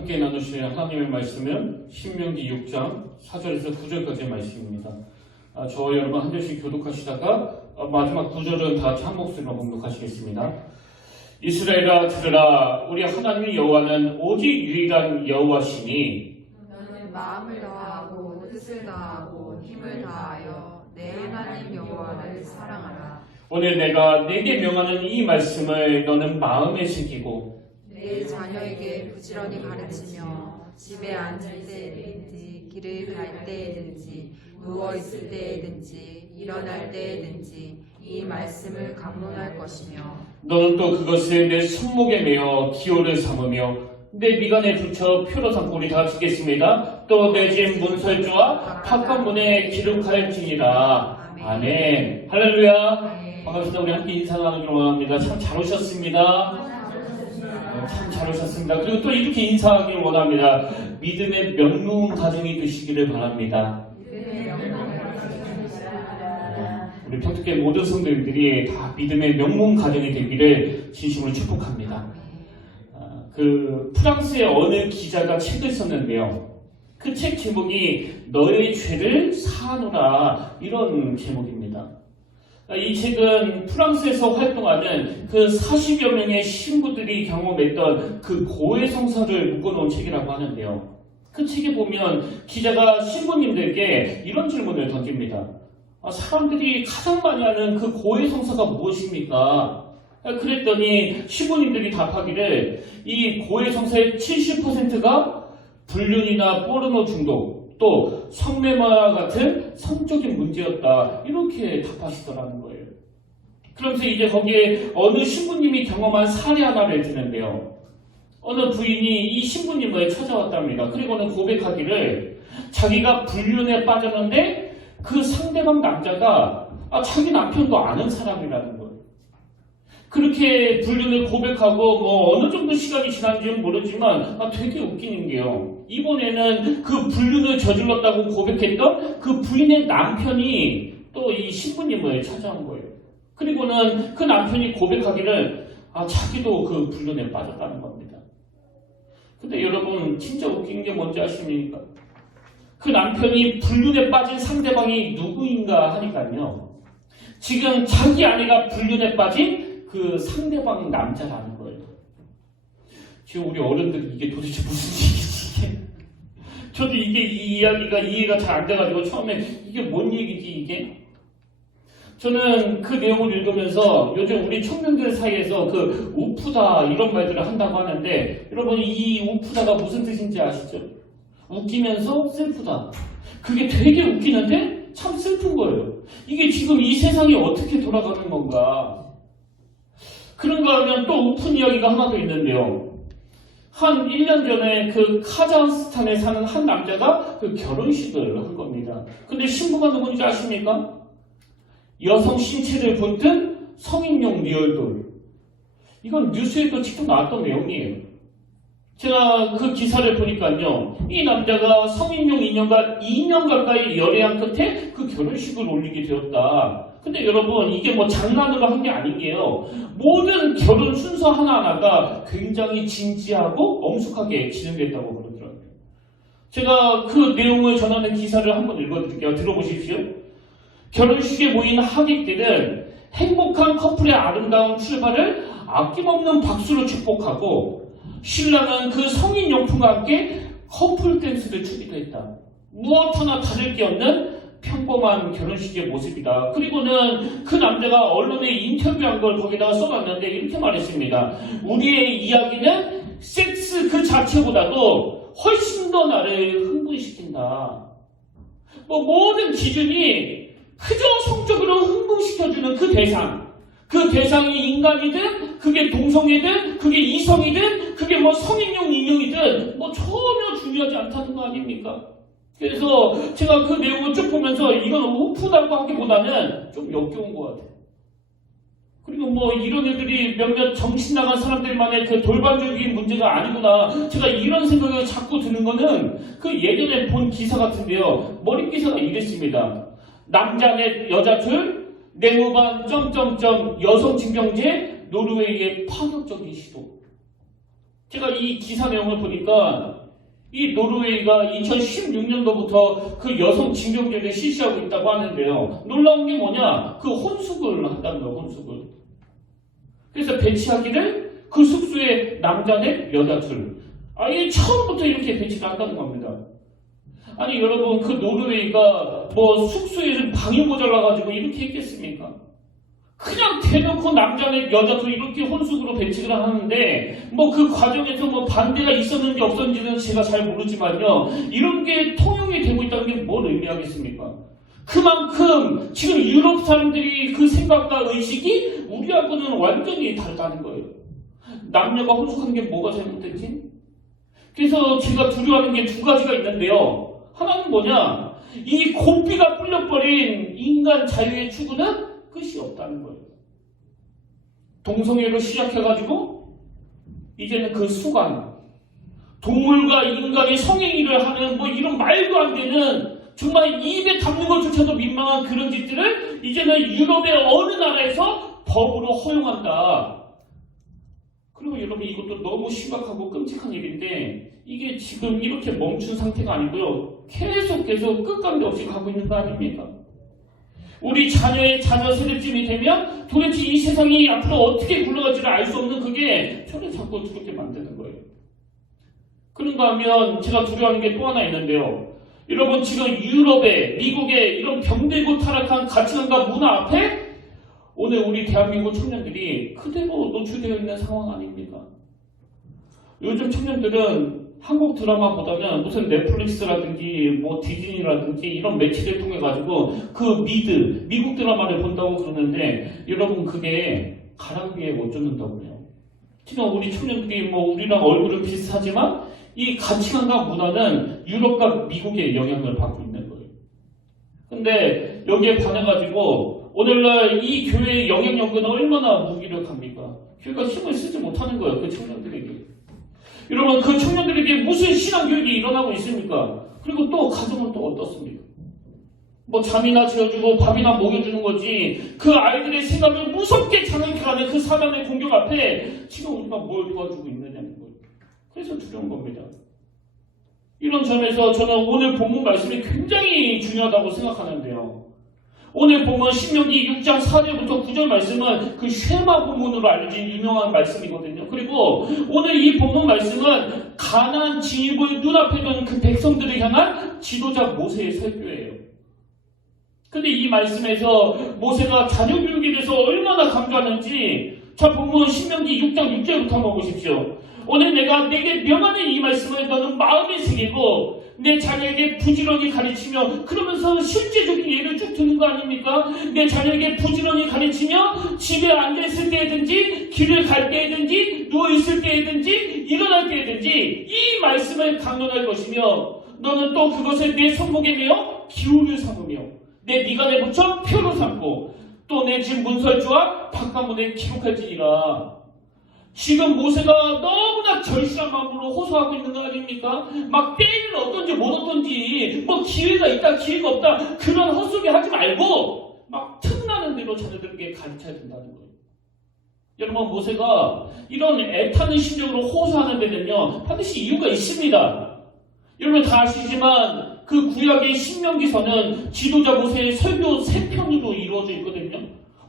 함께 나누실 하나님의 말씀은 신명기 6장 4절에서 9절까지의 말씀입니다. 저와 여러분 한 절씩 교독하시다가 마지막 9절은 다 같이 한 목소리로 봉독하시겠습니다. 이스라엘아 들으라. 우리 하나님 여호와는 오직 유일한 여호와시니 너는 마음을 다하고 뜻을 다하고 힘을 다하여 내 하나님 여호와를 사랑하라. 오늘 내가 내게 명하는 이 말씀을 너는 마음에 새기고 내 자녀에게 부지런히 가르치며 집에 앉을 때에든지 길을 갈 때에든지 누워 있을 때에든지 일어날 때에든지 이 말씀을 강론할 것이며 너는 또 그것을 내 손목에 매어 기호를 삼으며 내 미간에 붙여 표로 삼고. 우리 다 하시겠습니다. 또 내 집 문설주와 바깥문에 기록하였지니라. 아멘. 할렐루야. 반갑습니다. 우리 함께 인사 나누기로 원합니다. 참 잘 오셨습니다. 참 잘 오셨습니다. 그리고 또 이렇게 인사하기를 원합니다. 믿음의 명문 가정이 되시기를 바랍니다. 우리 평택교회 모든 성도님들이 다 믿음의 명문 가정이 되기를 진심으로 축복합니다. 프랑스의 어느 기자가 책을 썼는데요. 그 책 제목이 너의 죄를 사하노라, 이런 제목입니다. 이 책은 프랑스에서 활동하는 그 40여 명의 신부들이 경험했던 그 고해성사를 묶어놓은 책이라고 하는데요. 그 책에 보면 기자가 신부님들께 이런 질문을 던집니다. 사람들이 가장 많이 하는 그 고해성사가 무엇입니까? 그랬더니 신부님들이 답하기를 이 고해성사의 70%가 불륜이나 포르노 중독, 또 성매매와 같은 성적인 문제였다, 이렇게 답하시더라는 거예요. 그러면서 이제 거기에 어느 신부님이 경험한 사례 하나를 드는데요. 어느 부인이 이 신부님을 찾아왔답니다. 그리고는 고백하기를 자기가 불륜에 빠졌는데 그 상대방 남자가 자기 남편도 아는 사람이라는 거예요. 그렇게 불륜을 고백하고 어느 정도 시간이 지난지는 모르지만 되게 웃기는 게요. 이번에는 그 불륜을 저질렀다고 고백했던 그 부인의 남편이 또 이 신부님을 찾아온 거예요. 그리고는 그 남편이 고백하기를 자기도 그 불륜에 빠졌다는 겁니다. 근데 여러분 진짜 웃긴 게 뭔지 아십니까? 그 남편이 불륜에 빠진 상대방이 누구인가 하니까요. 지금 자기 아내가 불륜에 빠진 그 상대방 남자라는 거예요. 지금 우리 어른들이 이게 도대체 무슨 얘기지 이게? 저도 이 이야기가 이해가 잘 안 돼가지고 처음에 이게 뭔 얘기지 이게? 저는 그 내용을 읽으면서 요즘 우리 청년들 사이에서 그 우프다 이런 말들을 한다고 하는데, 여러분 이 우프다가 무슨 뜻인지 아시죠? 웃기면서 슬프다. 그게 되게 웃기는데 참 슬픈 거예요. 이게 지금 이 세상이 어떻게 돌아가는 건가? 그런가 하면 또 우픈 이야기가 하나 더 있는데요. 한 1년 전에 그 카자흐스탄에 사는 한 남자가 그 결혼식을 한 겁니다. 근데 신부가 누군지 아십니까? 여성 신체를 본뜬 성인용 리얼돌. 이건 뉴스에도 직접 나왔던 내용이에요. 제가 그 기사를 보니까요, 이 남자가 성인용 인형과 2년 가까이 열애한 끝에 그 결혼식을 올리게 되었다. 근데 여러분 이게 장난으로 한 게 아닌 게요. 모든 결혼 순서 하나하나가 굉장히 진지하고 엄숙하게 진행됐다고 그러더라고요. 제가 그 내용을 전하는 기사를 한번 읽어드릴게요. 들어보십시오. 결혼식에 모인 하객들은 행복한 커플의 아름다운 출발을 아낌없는 박수로 축복하고, 신랑은 그 성인용품과 함께 커플 댄스를 추기도 했다. 무엇 하나 다를 게 없는 평범한 결혼식의 모습이다. 그리고는 그 남자가 언론에 인터뷰한 걸 거기다가 써놨는데 이렇게 말했습니다. 우리의 이야기는 섹스 그 자체보다도 훨씬 더 나를 흥분시킨다. 모든 기준이 그저 성적으로 흥분시켜주는 그 대상. 그 대상이 인간이든 그게 동성이든 그게 이성이든 그게 성인용 인형이든 전혀 중요하지 않다는 거 아닙니까? 그래서 제가 그 내용을 쭉 보면서 이건 우프다고 하기보다는 좀 역겨운 것 같아요. 그리고 이런 애들이 몇몇 정신 나간 사람들만의 그 돌반적인 문제가 아니구나. 제가 이런 생각이 자꾸 드는 거는 그 예전에 본 기사 같은데요. 머리 기사가 이랬습니다. 남자 넷 여자 둘 내무반 여성 징병제 노르웨이의 파격적인 시도. 제가 이 기사 내용을 보니까 이 노르웨이가 2016년도부터 그 여성 징병제를 실시하고 있다고 하는데요. 놀라운 게 뭐냐? 그 혼숙을 한다는 거예요, 혼숙을. 그래서 배치하기를 그 숙소에 남자 넷, 여자 둘. 아예 처음부터 이렇게 배치를 한다는 겁니다. 아니, 여러분, 그 노르웨이가 뭐 숙소에 방이 모자라가지고 이렇게 했겠습니까? 그냥 대놓고 남자는 여자도 이렇게 혼숙으로 배치를 하는데 뭐 그 과정에서 뭐 반대가 있었는지 없었는지는 제가 잘 모르지만요. 이런 게 통용이 되고 있다는 게 뭘 의미하겠습니까? 그만큼 지금 유럽 사람들이 그 생각과 의식이 우리하고는 완전히 다르다는 거예요. 남녀가 혼숙하는 게 뭐가 잘못됐지? 그래서 제가 두려워하는 게 두 가지가 있는데요. 하나는 뭐냐? 이 고삐가 뿔려버린 인간 자유의 추구는 끝이 없다는 거예요. 동성애로 시작해가지고 이제는 그 수관, 동물과 인간이 성행위를 하는 뭐 이런 말도 안 되는 정말 입에 담는 것조차도 민망한 그런 짓들을 이제는 유럽의 어느 나라에서 법으로 허용한다. 그리고 여러분 이것도 너무 심각하고 끔찍한 일인데 이게 지금 이렇게 멈춘 상태가 아니고요. 계속 끝감기 없이 가고 있는 거 아닙니까? 우리 자녀의 자녀 세대쯤이 되면 도대체 이 세상이 앞으로 어떻게 굴러갈지를 알 수 없는 그게 저를 자꾸 두렵게 만드는 거예요. 그런가 하면 제가 두려워하는 게 또 하나 있는데요. 여러분 지금 유럽의, 미국의 이런 병들고 타락한 가치관과 문화 앞에 오늘 우리 대한민국 청년들이 그대로 노출되어 있는 상황 아닙니까? 요즘 청년들은 한국 드라마보다는 무슨 넷플릭스라든지 뭐 디즈니라든지 이런 매체를 통해 가지고 그 미국 드라마를 본다고 그러는데 여러분 그게 가랑비에 못 쫓는다고요. 지금 우리 청년들이 뭐 우리랑 얼굴은 비슷하지만 이 가치관과 문화는 유럽과 미국의 영향을 받고 있는 거예요. 근데 여기에 반해가지고 오늘날 이 교회의 영향력은 얼마나 무기력합니까? 교회가 힘을 쓰지 못하는 거예요. 그 청년들에게. 여러분 그 청년들에게 무슨 신앙교육이 일어나고 있습니까? 그리고 또 가정은 또 어떻습니까? 뭐 잠이나 지어주고 밥이나 먹여주는 거지 그 아이들의 생각을 무섭게 자극해 가는 그 사단의 공격 앞에 지금 우리가 뭘 도와주고 있느냐는 거예요. 그래서 두려운 겁니다. 이런 점에서 저는 오늘 본문 말씀이 굉장히 중요하다고 생각하는데요. 오늘 본문 신명기 6장 4절부터 9절 말씀은 그 쉐마 본문으로 알려진 유명한 말씀이거든요. 그리고 오늘 이 본문 말씀은 가나안 진입을 눈앞에 둔 그 백성들을 향한 지도자 모세의 설교예요. 근데 이 말씀에서 모세가 자녀 교육에 대해서 얼마나 강조하는지 자 본문 신명기 6장 6절부터 한번 보십시오. 오늘 내가 내게 명하는 이 말씀을 너는 마음에 새기고 내 자녀에게 부지런히 가르치며 그러면서 실제적인 예를 쭉 드는 거 아닙니까? 내 자녀에게 부지런히 가르치며 집에 앉아있을 때든지 길을 갈 때든지 누워있을 때든지 일어날 때든지 이 말씀을 강론할 것이며 너는 또 그것을 내 손목에 메어 기울을 삼으며 내 미간에 붙여 표로 삼고 또 내 집 문설주와 바깥문에 기록할지니라. 지금 모세가 너무나 절실한 마음으로 호소하고 있는 거 아닙니까? 막 때는 어떤지 못 어떤지 뭐 기회가 있다 기회가 없다 그런 헛소리 하지 말고 막 틈나는 대로 자녀들에게 가르쳐야 된다는 거예요. 여러분 모세가 이런 애타는 심정으로 호소하는 데는요 반드시 이유가 있습니다. 여러분 다 아시지만 그 구약의 신명기서는 지도자 모세의 설교 3편으로 이루어져 있거든요.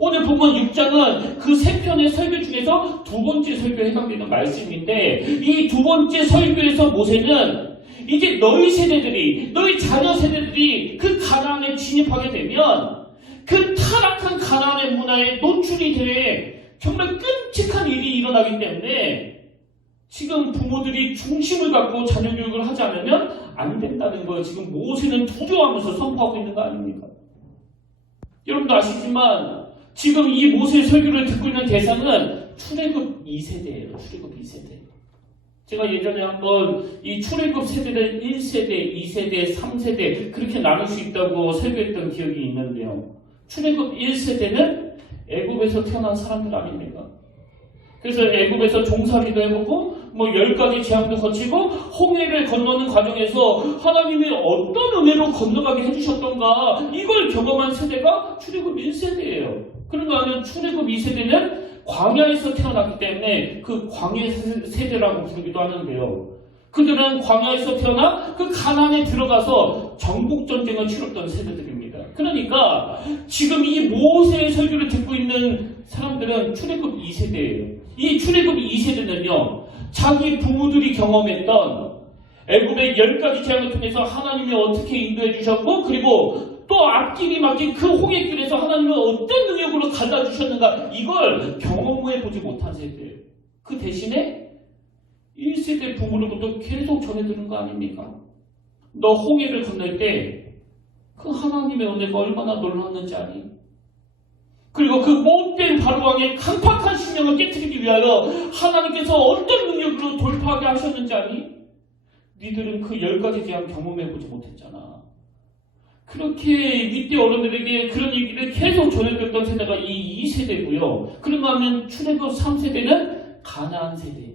오늘 본문 6장은 그 3편의 설교 중에서 두 번째 설교에 해당되는 말씀인데 이 두 번째 설교에서 모세는 이제 너희 세대들이 너희 자녀 세대들이 그 가나안에 진입하게 되면 그 타락한 가나안의 문화에 노출이 돼 정말 끔찍한 일이 일어나기 때문에 지금 부모들이 중심을 갖고 자녀 교육을 하지 않으면 안 된다는 거예요. 지금 모세는 두려워하면서 선포하고 있는 거 아닙니까? 여러분도 아시지만 지금 이 모세의 설교를 듣고 있는 대상은 출애굽 2세대예요. 출애굽 2세대. 제가 예전에 한번 이 출애굽 세대를 1세대, 2세대, 3세대 그렇게 나눌 수 있다고 설교했던 기억이 있는데요. 출애굽 1세대는 애굽에서 태어난 사람들 아닙니까? 그래서 애굽에서 종살이도 해보고 뭐 10가지 재앙도 거치고 홍해를 건너는 과정에서 하나님이 어떤 은혜로 건너가게 해주셨던가 이걸 경험한 세대가 출애굽 1세대예요. 그런가 하면 출애굽 2세대는 광야에서 태어났기 때문에 그 광야 세대라고 부르기도 하는데요. 그들은 광야에서 태어나 그 가나안에 들어가서 전국전쟁을 치렀던 세대들입니다. 그러니까 지금 이 모세의 설교를 듣고 있는 사람들은 출애굽 2세대예요. 이 출애굽 2세대는요. 자기 부모들이 경험했던 애굽의 10가지 재앙을 통해서 하나님이 어떻게 인도해 주셨고, 그리고 또 앞길이 막힌 그 홍해길에서 하나님은 어떤 능력으로 갈라주셨는가, 이걸 경험해 보지 못한 세대예요. 그 대신에 1세대 부모로부터 계속 전해 들은 거 아닙니까? 너 홍해를 건널 때 그 하나님의 은혜가 얼마나 놀랐는지 아니? 그리고 그 못된 바로왕의 강팍한 신령을 깨트리기 위하여 하나님께서 어떤 능력으로 돌파하게 하셨는지 아니? 니들은 그 10가지 재앙 경험해보지 못했잖아. 그렇게 밑에 어른들에게 그런 얘기를 계속 전해드렸던 세대가 이 2세대고요. 그런가 하면 출애굽 3세대는 가나안 세대.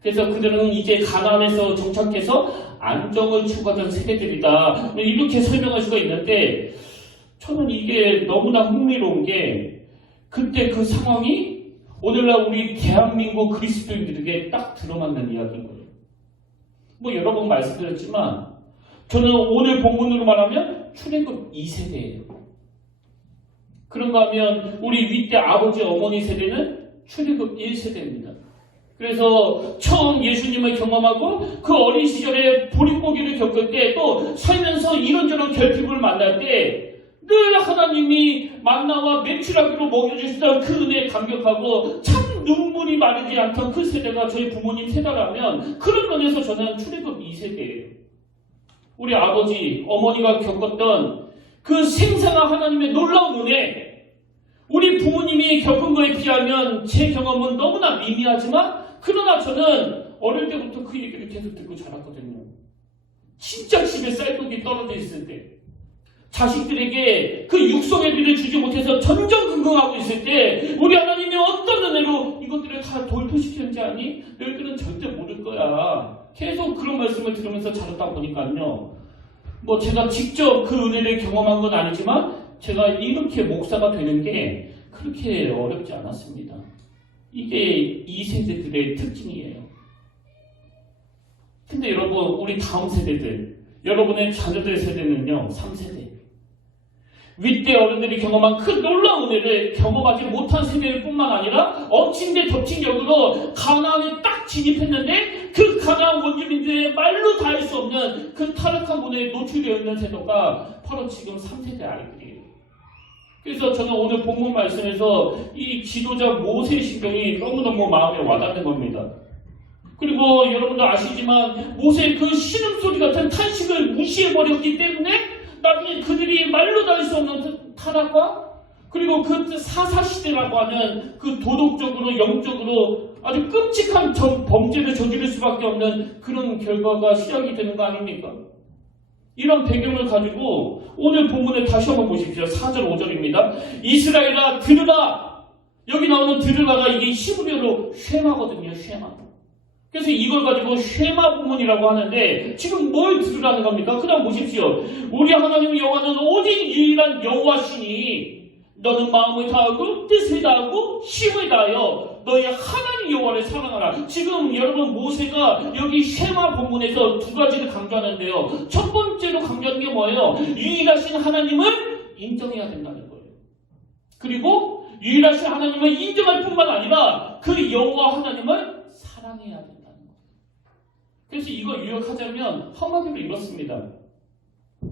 그래서 그들은 이제 가나안에서 정착해서 안정을 추구하던 세대들이다. 이렇게 설명할 수가 있는데, 저는 이게 너무나 흥미로운 게, 그때 그 상황이 오늘날 우리 대한민국 그리스도인들에게 딱 들어맞는 이야기인 거예요. 뭐 여러 번 말씀드렸지만, 저는 오늘 본문으로 말하면 출애굽 2세대예요. 그런가 하면 우리 윗대 아버지 어머니 세대는 출애굽 1세대입니다. 그래서 처음 예수님을 경험하고 그 어린 시절에 보릿고기를 겪을 때, 또 살면서 이런저런 결핍을 만날 때 늘 하나님이 만나와 메추라기로 먹여주시던 그 은혜에 감격하고 참 눈물이 마르지 않던 그 세대가 저희 부모님 세대라면, 그런 면에서 저는 출애굽 2세대예요. 우리 아버지, 어머니가 겪었던 그 생생한 하나님의 놀라운 은혜, 우리 부모님이 겪은 거에 비하면 제 경험은 너무나 미미하지만, 그러나 저는 어릴 때부터 그 얘기를 계속 듣고 자랐거든요. 진짜 집에 쌀떡이 떨어져 있을 때, 자식들에게 그 육성의 비를 주지 못해서 전전긍긍하고 있을 때 우리 하나님이 어떤 은혜로 이것들을 다 돌파시켰는지 아니? 너희들은 절대 모를 거야. 계속 그런 말씀을 들으면서 자랐다 보니까요. 뭐 제가 직접 그 은혜를 경험한 건 아니지만 제가 이렇게 목사가 되는 게 그렇게 어렵지 않았습니다. 이게 2세대들의 특징이에요. 근데 여러분, 우리 다음 세대들, 여러분의 자녀들 세대는요, 3세대. 윗대 어른들이 경험한 그 놀라운 은혜를 경험하지 못한 세대일 뿐만 아니라 엎친 데 덮친 격으로 가나안에 딱 진입했는데 그 가나안 원주민들의 말로 다 할 수 없는 그 타락한 문화에 노출되어 있는 세대가 바로 지금 3세대 아이들이에요. 그래서 저는 오늘 본문 말씀에서 이 지도자 모세의 심정이 너무너무 마음에 와닿는 겁니다. 그리고 여러분도 아시지만 모세의 그 신음소리 같은 탄식을 무시해버렸기 때문에 나중에 그들이 말로 다 할 수 없는 타락과, 그리고 그 사사시대라고 하는 그 도덕적으로 영적으로 아주 끔찍한 범죄를 저지를 수밖에 없는 그런 결과가 시작이 되는 거 아닙니까? 이런 배경을 가지고 오늘 본문에 다시 한번 보십시오. 4절 5절입니다. 이스라엘아 들으라. 여기 나오는 들으라가 이게 히브리어로 쉐마거든요. 쉐마. 그래서 이걸 가지고 쉐마 부문이라고 하는데, 지금 뭘 들으라는 겁니까? 그다음 보십시오. 우리 하나님 여호와는 오직 유일한 여호와시니 너는 마음을 다하고 뜻을 다하고 힘을 다하여 너의 하나님 여호와를 사랑하라. 지금 여러분 모세가 여기 쉐마 본문에서 두 가지를 강조하는데요. 첫 번째로 강조하는 게 뭐예요? 유일하신 하나님을 인정해야 된다는 거예요. 그리고 유일하신 하나님을 인정할 뿐만 아니라 그 여호와 하나님을 사랑해야 된다는 거예요. 그래서 이거 요약하자면 한마디로 이렇습니다.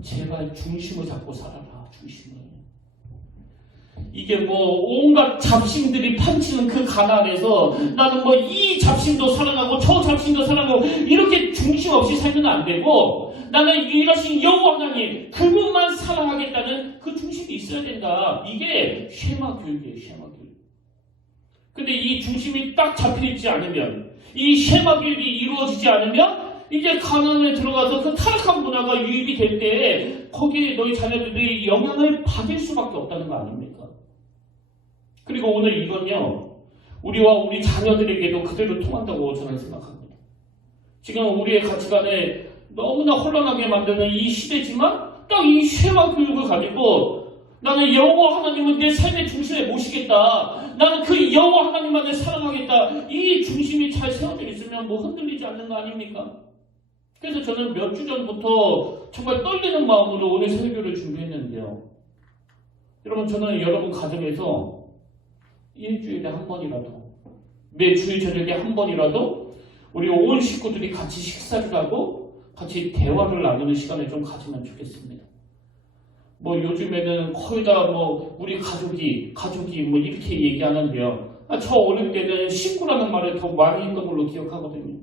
제발 중심을 잡고 살아라. 중심을. 이게 뭐 온갖 잡심들이 판치는 그 가나안에서 나는 뭐 이 잡심도 사랑하고 저 잡심도 사랑하고 이렇게 중심 없이 살면 안 되고, 나는 유일하신 여호와 하나님 그분만 사랑하겠다는 그 중심이 있어야 된다. 이게 쉐마 교육이에요. 쉐마 교육. 근데 이 중심이 딱 잡혀있지 않으면, 이 쉐마 교육이 이루어지지 않으면 이제 가나안에 들어가서 그 타락한 문화가 유입이 될 때 거기에 너희 자녀들이 영향을 받을 수밖에 없다는 거 아닙니까? 그리고 오늘 이건요, 우리와 우리 자녀들에게도 그대로 통한다고 저는 생각합니다. 지금 우리의 가치관에 너무나 혼란하게 만드는 이 시대지만 딱 이 쉐마 교육을 가지고 나는 여호와 하나님을 내 삶의 중심에 모시겠다. 나는 그 여호와 하나님만을 사랑하겠다. 이 중심이 잘 세워져 있으면 뭐 흔들리지 않는 거 아닙니까? 그래서 저는 몇 주 전부터 정말 떨리는 마음으로 오늘 설교를 준비했는데요. 여러분, 저는 여러분 가정에서 일주일에 한 번이라도, 매 주일 저녁에 한 번이라도 우리 온 식구들이 같이 식사를 하고 같이 대화를 나누는 시간을 좀 가지면 좋겠습니다. 뭐 요즘에는 거의 다 뭐 우리 가족이 뭐 이렇게 얘기하는데요. 저 어릴 때는 식구라는 말을 더 많이 했던 걸로 기억하거든요.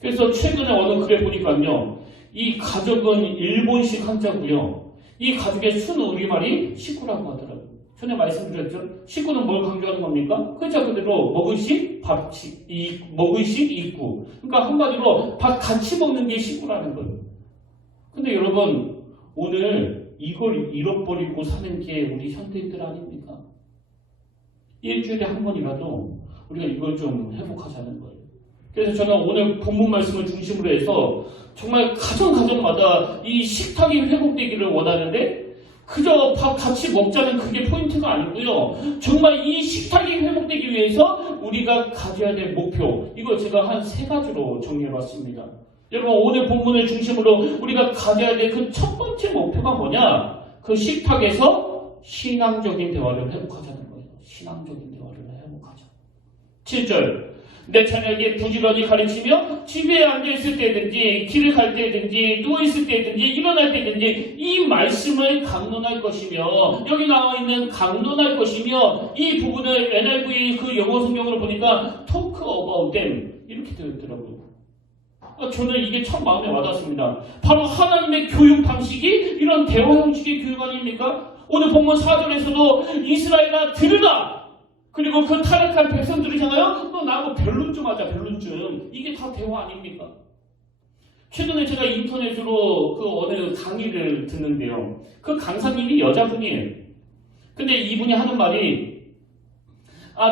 그래서 최근에 어느 글에 보니까요, 이 가족은 일본식 한자고요, 이 가족의 순 우리말이 식구라고 하더라고요. 전에 말씀드렸죠. 식구는 뭘 강조하는 겁니까? 글자 그대로 먹을식, 밥식, 먹을식, 있고. 그러니까 한마디로 밥 같이 먹는 게 식구라는 거예요. 근데 여러분, 오늘 이걸 잃어버리고 사는 게 우리 현대인들 아닙니까? 일주일에 한 번이라도 우리가 이걸 좀 회복하자는 거예요. 그래서 저는 오늘 본문 말씀을 중심으로 해서 정말 가정마다 이 식탁이 회복되기를 원하는데, 그저 밥 같이 먹자는 그게 포인트가 아니고요. 정말 이 식탁이 회복되기 위해서 우리가 가져야 될 목표, 이걸 제가 한 3가지로 정리해봤습니다. 여러분, 오늘 본문을 중심으로 우리가 가져야 될 그 첫 번째 목표가 뭐냐? 그 식탁에서 신앙적인 대화를 회복하자는 거예요. 신앙적인 대화를 회복하자. 7절. 내 자녀에게 부지런히 가르치며 집에 앉아있을 때든지 길을 갈 때든지 누워있을 때든지 일어날 때든지 이 말씀을 강론할 것이며, 여기 나와있는 강론할 것이며, 이 부분을 NIV 그 영어 성경으로 보니까 talk about them 이렇게 되어 있더라고요. 저는 이게 참 마음에 와닿습니다. 바로 하나님의 교육 방식이 이런 대화 형식의 교육 아닙니까? 오늘 본문 4절에서도 이스라엘아 들으라! 그리고 그 타락한 백성들을 향하여 너 나하고 변론 좀 하자, 변론 좀. 이게 다 대화 아닙니까? 최근에 제가 인터넷으로 그 어느 강의를 듣는데요. 그 강사님이 여자분이에요. 근데 이분이 하는 말이,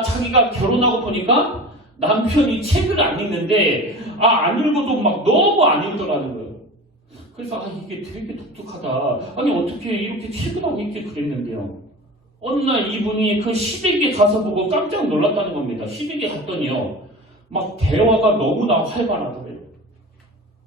자기가 결혼하고 보니까 남편이 책을 안 읽는데, 안 읽어도 막 너무 안 읽더라는 거예요. 그래서 이게 되게 독특하다. 아니 어떻게 이렇게 책을 안 읽게 그랬는데요. 어느 날 이분이 그 시댁에 가서 보고 깜짝 놀랐다는 겁니다. 시댁에 갔더니요, 막 대화가 너무나 활발하더래요.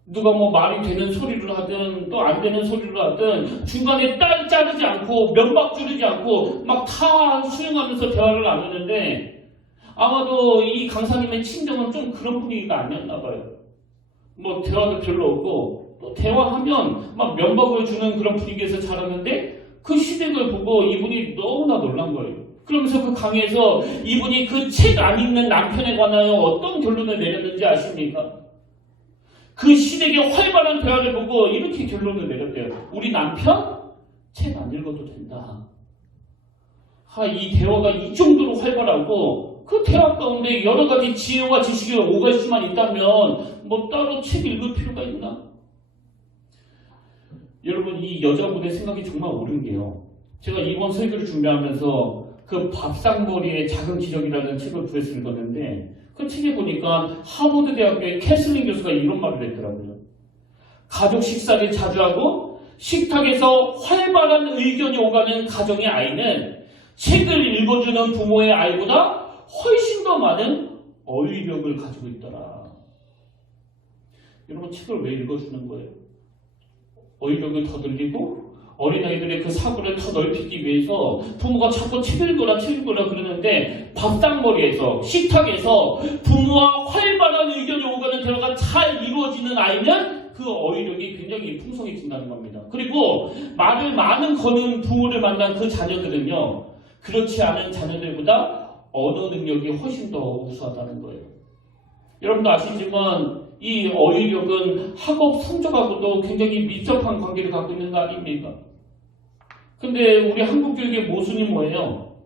누가 뭐 말이 되는 소리를 하든 또 안 되는 소리를 하든 중간에 딸 자르지 않고 면박 줄이지 않고 막 다 수용하면서 대화를 나누는데, 아마도 이 강사님의 친정은 좀 그런 분위기가 아니었나 봐요. 뭐 대화도 별로 없고, 또 대화하면 막 면박을 주는 그런 분위기에서 자랐는데, 그 시댁을 보고 이분이 너무나 놀란 거예요. 그러면서 그 강의에서 이분이 그 책 안 읽는 남편에 관하여 어떤 결론을 내렸는지 아십니까? 그 시댁의 활발한 대화를 보고 이렇게 결론을 내렸대요. 우리 남편 책 안 읽어도 된다. 이 대화가 이 정도로 활발하고, 그 대화 가운데 여러 가지 지혜와 지식이 오갈 수만 있다면 뭐 따로 책 읽을 필요가 있나? 여러분, 이 여자분의 생각이 정말 옳은 게요. 제가 이번 설교를 준비하면서 그 밥상머리의 작은 기적이라는 책을 구해서 읽었는데, 그 책에 보니까 하버드 대학교의 캐슬린 교수가 이런 말을 했더라고요. 가족 식사를 자주 하고 식탁에서 활발한 의견이 오가는 가정의 아이는 책을 읽어주는 부모의 아이보다 훨씬 더 많은 어휘력을 가지고 있더라. 여러분, 책을 왜 읽어주는 거예요? 어휘력을 더 늘리고 어린아이들의 그 사고를 더 넓히기 위해서 부모가 자꾸 책 읽어라 그러는데, 밥상머리에서 식탁에서 부모와 활발한 의견이 오가는 대화가 잘 이루어지는 아이는 그 어휘력이 굉장히 풍성해진다는 겁니다. 그리고 말을 많은 거는 부모를 만난 그 자녀들은요, 그렇지 않은 자녀들보다 언어 능력이 훨씬 더 우수하다는 거예요. 여러분도 아시지만 이 어휘력은 학업 성적하고도 굉장히 밀접한 관계를 갖고 있는 거 아닙니까? 근데 우리 한국 교육의 모순이 뭐예요?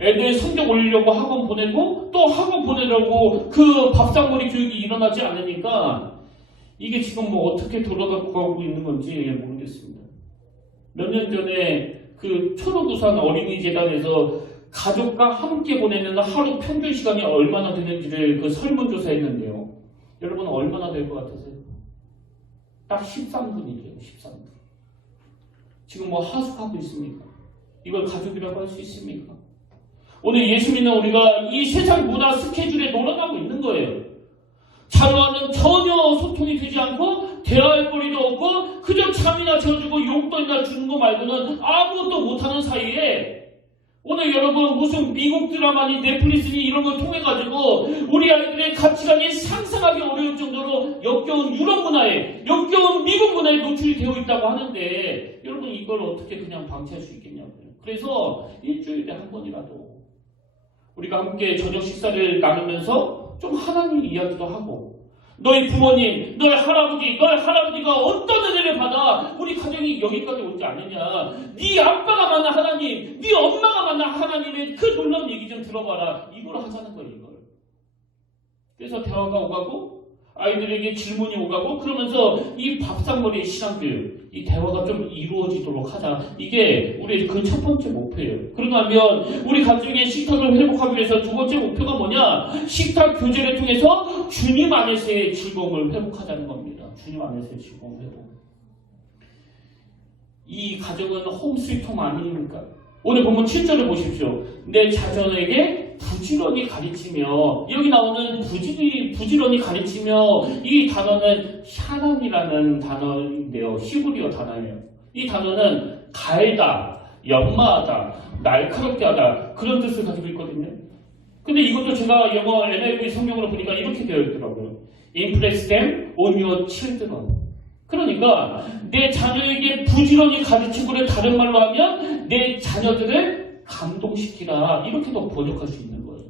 애들 성적 올리려고 학원 보내고 또 학원 보내려고 그 밥상머리 교육이 일어나지 않으니까 이게 지금 뭐 어떻게 돌아가고 있는 건지 모르겠습니다. 몇 년 전에 그 초록우산 어린이재단에서 가족과 함께 보내는 하루 평균 시간이 얼마나 되는지를 그 설문조사했는데요. 여러분 얼마나 될 것 같으세요? 딱 13분이래요. 13분. 지금 뭐 하숙하고 있습니까? 이걸 가족이라고 할 수 있습니까? 오늘 예수 믿는 우리가 이 세상 문화 스케줄에 놀아나고 있는 거예요. 자녀와는 전혀 소통이 되지 않고 대화할 거리도 없고 그저 잠이나 재워주고 용돈이나 주는 거 말고는 아무것도 못하는 사이에 오늘 여러분 무슨 미국 드라마니 넷플릭스니 이런 걸 통해가지고 우리 아이들의 가치관이 상상하기 어려울 정도로 역겨운 유럽 문화에 역겨운 미국 문화에 노출이 되어 있다고 하는데 여러분 이걸 어떻게 그냥 방치할 수 있겠냐고요. 그래서 일주일에 한 번이라도 우리가 함께 저녁 식사를 나누면서 좀 하나님 이야기도 하고 너희 부모님, 너희 할아버지가 어떤 은혜를 받아 우리 가정이 여기까지 오지 않느냐. 네 아빠가 만난 하나님, 네 엄마가 만난 하나님의 그 놀라운 얘기 좀 들어봐라. 이걸 하자는 거예요. 이걸. 그래서 대화가 오가고 아이들에게 질문이 오가고 그러면서 이 밥상머리의 신앙교육, 이 대화가 좀 이루어지도록 하자. 이게 우리의 그 첫 번째 목표예요. 그러고 나면 우리 가정의 식탁을 회복하기 위해서 두 번째 목표가 뭐냐? 식탁 교제를 통해서 주님 안에서의 즐거움을 회복하자는 겁니다. 주님 안에서의 즐거움 회복. 이 가정은 홈스위트홈 아닙니까? 오늘 본문 7절을 보십시오. 내 자녀에게 부지런히 가르치며, 여기 나오는 부지런히 가르치며, 이 단어는 샤난이라는 단어인데요. 히브리어 단어예요. 이 단어는 갈다, 연마하다, 날카롭게 하다, 그런 뜻을 가지고 있거든요. 근데 이것도 제가 영어 NIV 성경으로 보니까 이렇게 되어 있더라고요. Impress them on your children. 그러니까 내 자녀에게 부지런히 가르치고를 다른 말로 하면 내 자녀들을 감동시키라, 이렇게도 번역할 수 있는 거예요.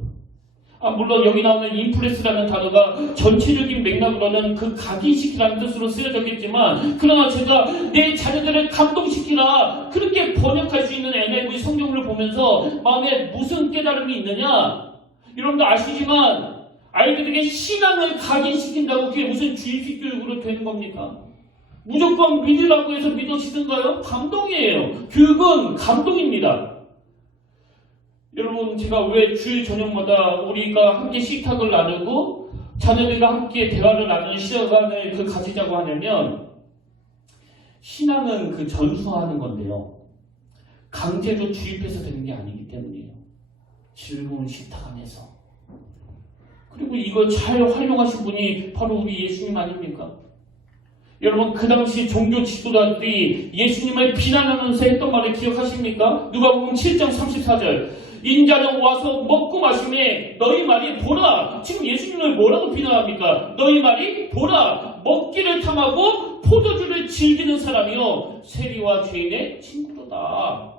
물론 여기 나오는 임프레스라는 단어가 전체적인 맥락으로는 그 각인시키라는 뜻으로 쓰여졌겠지만, 그러나 제가 내 자녀들을 감동시키라 그렇게 번역할 수 있는 NIV 성경을 보면서 마음에 무슨 깨달음이 있느냐, 여러분도 아시지만 아이들에게 신앙을 각인시킨다고 그게 무슨 주입식 교육으로 되는 겁니까? 무조건 믿으라고 해서 믿어지든가요? 감동이에요. 교육은 감동입니다. 여러분, 제가 왜 주일 저녁마다 우리가 함께 식탁을 나누고 자녀들과 함께 대화를 나누는 시간을 가지자고 하냐면, 신앙은 전수하는 건데요. 강제로 주입해서 되는 게 아니기 때문이에요. 즐거운 식탁 안에서. 그리고 이걸 잘 활용하신 분이 바로 우리 예수님 아닙니까? 여러분, 그 당시 종교 지도자들이 예수님을 비난하면서 했던 말을 기억하십니까? 누가복음 7장 34절. 인자는 와서 먹고 마시매 너희 말이 보라. 지금 예수님을 뭐라고 비난합니까? 너희 말이 보라. 먹기를 탐하고 포도주를 즐기는 사람이요 세리와 죄인의 친구로다.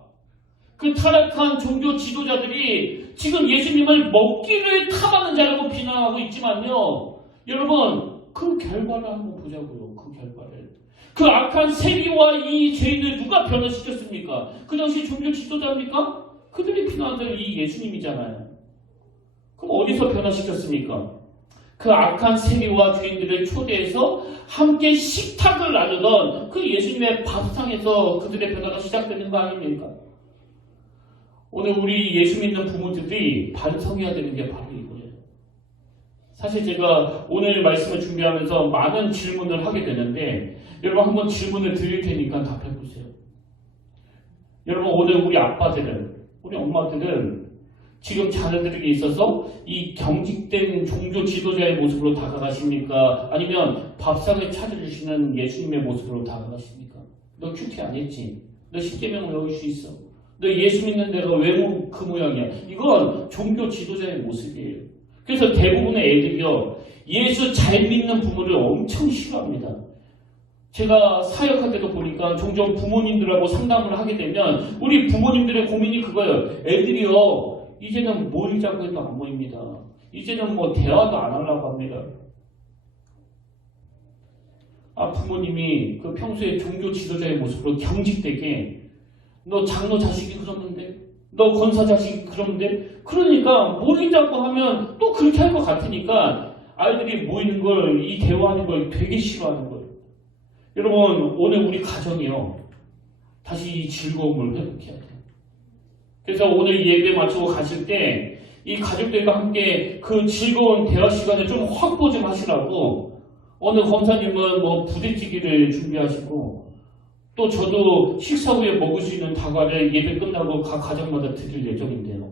그 타락한 종교 지도자들이 지금 예수님을 먹기를 탐하는 자라고 비난하고 있지만요, 여러분, 그 결과를 한번 보자고요. 그 결과를. 그 악한 세리와 이 죄인을 누가 변화시켰습니까? 그 당시 종교 지도자입니까? 그들이 비난하는 이 예수님이잖아요. 그럼 어디서 변화시켰습니까? 그 악한 세리와 죄인들을 초대해서 함께 식탁을 나누던 그 예수님의 밥상에서 그들의 변화가 시작되는 거 아닙니까? 오늘 우리 예수 믿는 부모들이 반성해야 되는 게 바로 이거예요. 사실 제가 오늘 말씀을 준비하면서 많은 질문을 하게 되는데, 여러분 한번 질문을 드릴 테니까 답해보세요. 여러분, 오늘 우리 아빠들은, 우리 엄마들은 지금 자녀들에게 있어서 이 경직된 종교 지도자의 모습으로 다가가십니까? 아니면 밥상을 차려주시는 예수님의 모습으로 다가가십니까? 너 큐티 안 했지? 너 십계명 외울 수 있어? 너 예수 믿는 데가 왜 그 모양이야? 이건 종교 지도자의 모습이에요. 그래서 대부분의 애들이요, 예수 잘 믿는 부모를 엄청 싫어합니다. 제가 사역할 때도 보니까 종종 부모님들하고 상담을 하게 되면 우리 부모님들의 고민이 그거예요. 애들이요, 이제는 모이자고 해도 안 모입니다. 이제는 뭐 대화도 안 하려고 합니다. 부모님이 그 평소에 종교 지도자의 모습으로 경직되게, 너 장로 자식이 그러는데, 너 권사 자식이 그러는데, 그러니까 모이자고 하면 또 그렇게 할 것 같으니까 아이들이 모이는 걸, 이 대화하는 걸 되게 싫어하는 거예요. 여러분, 오늘 우리 가정이요, 다시 이 즐거움을 회복해야 돼요. 그래서 오늘 예배 마치고 가실 때 이 가족들과 함께 그 즐거운 대화 시간을 좀 확보 좀 하시라고, 오늘 검사님은 뭐 부대찌개를 준비하시고, 또 저도 식사 후에 먹을 수 있는 다과를 예배 끝나고 각 가정마다 드릴 예정인데요.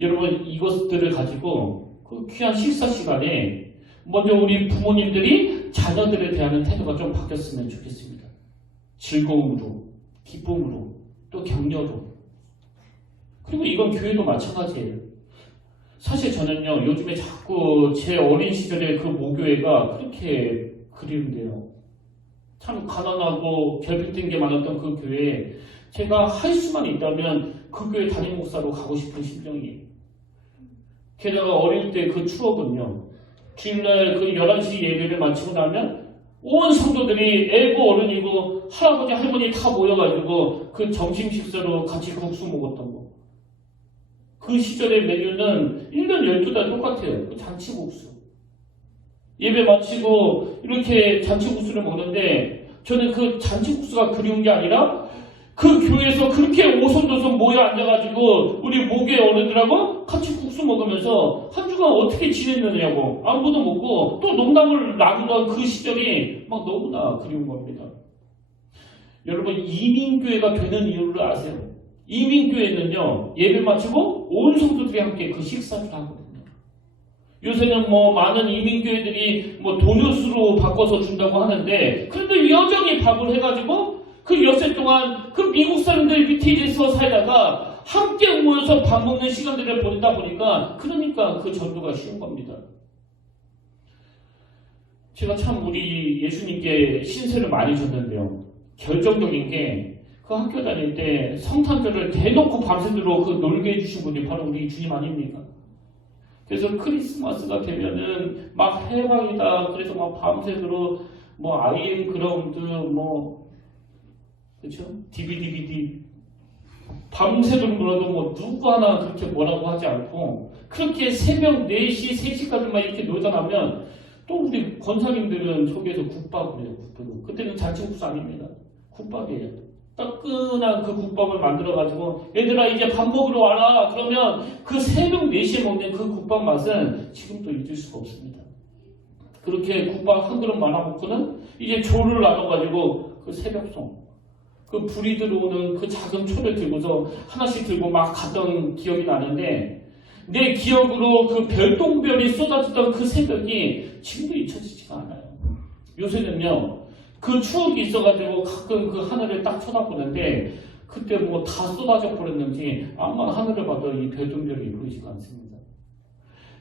여러분 이것들을 가지고 그 귀한 식사 시간에 먼저 우리 부모님들이 자녀들에 대한 태도가 좀 바뀌었으면 좋겠습니다. 즐거움으로, 기쁨으로, 또 격려로. 그리고 이건 교회도 마찬가지예요. 사실 저는요, 요즘에 자꾸 제 어린 시절의 그 모교회가 그렇게 그리운데요. 참 가난하고 결핍된 게 많았던 그 교회에 제가 할 수만 있다면 그 교회 담임 목사로 가고 싶은 심정이에요. 게다가 어릴 때 그 추억은요, 주일날 그 11시 예배를 마치고 나면 온 성도들이 애고 어른이고 할아버지 할머니 다 모여가지고 그 점심 식사로 같이 국수 먹었던 거. 그 시절의 메뉴는 1년 12달 똑같아요. 그 잔치국수. 예배 마치고 이렇게 잔치국수를 먹는데 저는 그 잔치국수가 그리운 게 아니라 그 교회에서 그렇게 오손도손 모여 앉아가지고 우리 모교의 어른들하고 같이 국수 먹으면서 한 주간 어떻게 지냈느냐고 아무도 먹고 또 농담을 나누던 그 시절이 막 너무나 그리운 겁니다. 여러분 이민교회가 되는 이유를 아세요? 이민교회는요 예배 마치고 온 성도들이 함께 그 식사를 하거든요. 요새는 뭐 많은 이민교회들이 뭐 도넛으로 바꿔서 준다고 하는데 그래도 여전히 밥을 해가지고 그 엿새 동안 그 미국 사람들 밑에서 살다가 함께 모여서 밥 먹는 시간들을 보내다 보니까 그러니까 그 전도가 쉬운 겁니다. 제가 참 우리 예수님께 신세를 많이 졌는데요. 결정적인 게 그 학교 다닐 때 성탄절을 대놓고 밤새도록 그 놀게 해주신 분이 바로 우리 주님 아닙니까? 그래서 크리스마스가 되면은 막 해방이다. 그래서 막 밤새도록 뭐 IM 그라운드 뭐 그렇죠? DVD 밤새도록 놀아도 뭐 누구 하나 그렇게 뭐라고 하지 않고 그렇게 새벽 4시, 3시까지만 이렇게 놀다 나면 또 우리 권사님들은 저기에서 국밥을 해요. 국밥을. 그때는 잔치국수 아닙니다. 국밥이에요. 따끈한 그 국밥을 만들어가지고 얘들아 이제 밥 먹으러 와라. 그러면 그 새벽 4시에 먹는 그 국밥 맛은 지금도 잊을 수가 없습니다. 그렇게 국밥 한 그릇 말아먹고는 이제 조를 나눠가지고 그 새벽송 그 불이 들어오는 그 작은 초를 들고서 하나씩 들고 막 갔던 기억이 나는데 내 기억으로 그 별똥별이 쏟아지던 그 새벽이 지금도 잊혀지지가 않아요. 요새는요 그 추억이 있어가지고 가끔 그 하늘을 딱 쳐다보는데 그때 뭐 다 쏟아져 버렸는지 아마 하늘을 봐도 이 별똥별이 보이지가 않습니다.